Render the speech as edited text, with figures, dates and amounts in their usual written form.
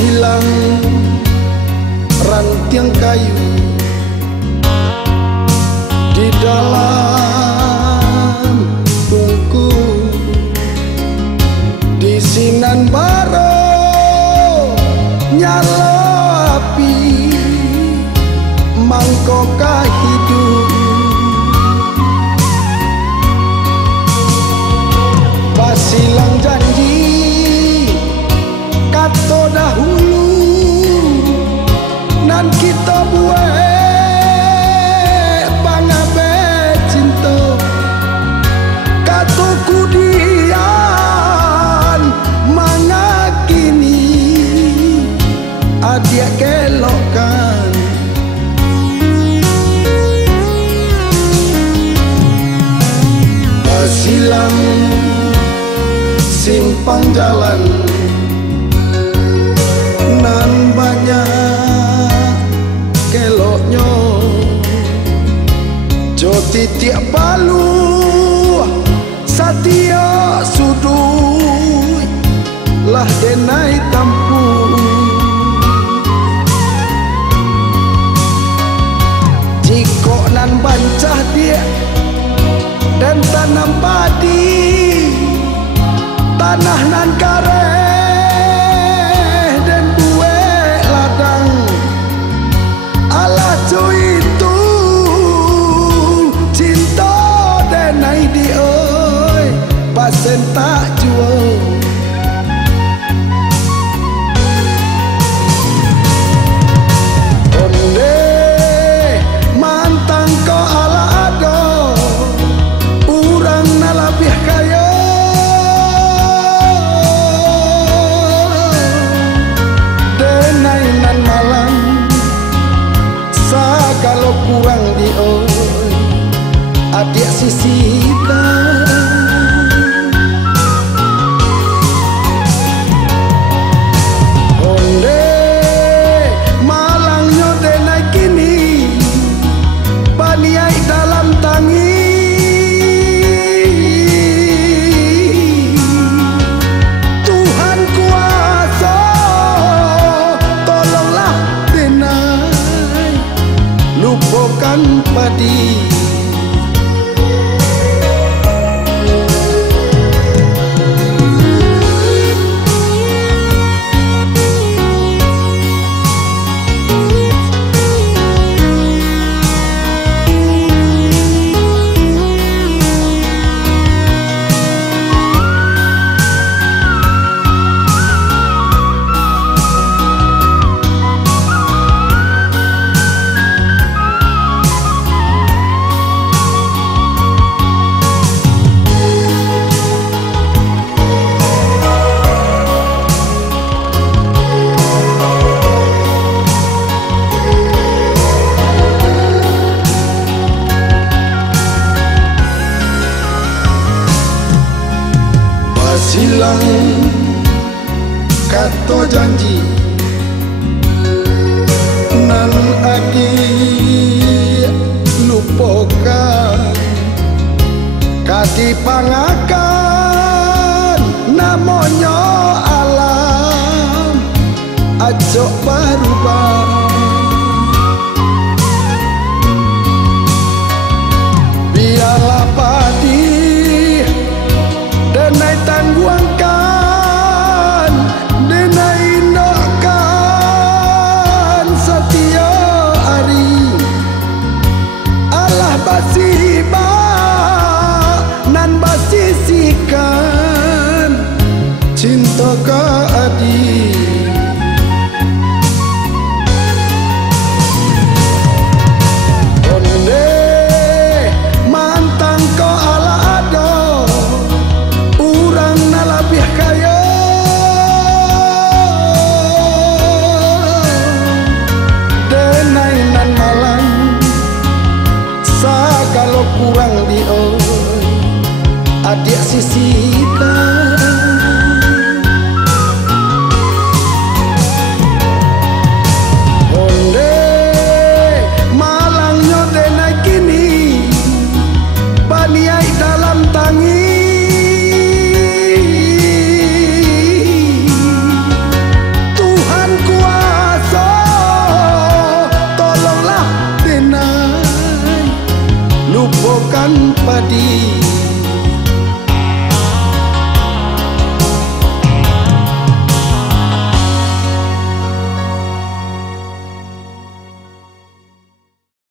silang ranting kayu di dalam tungku, di sinan baro nyala api mangkoka hidup. Pasilang janji kato dahulu nan kita buat pangabe cinta kato kudian mangakini adia kelokan. Pasilang simpang jalan nan banyak keloknya jo titik palu satia sudut lah denai tampung. Jiko nan bancah dia dan tanam padi tanah nan kareh dan buat ladang alah cuy itu cinta denai di oi pasen tak jual. Onde mantang ko ala ado urang na labih kaya kalau kurang di oi adik sisihkan. Onde malangnya denai kini baniai dalam tangi Tuhan kuasa tolonglah denai lupakan padi. Silang kato janji nan adi lupakan kati pangakan namanya alam ajok berubah. Biarlah padi denai tangguangkan denai indokan setia hari Allah basi ba nan basi sikan cinta ka adi. Kalau kurang di oi adik sisihkan. Onde malangnya denai kini baniai dalam tangi Tuhan tanpa dia.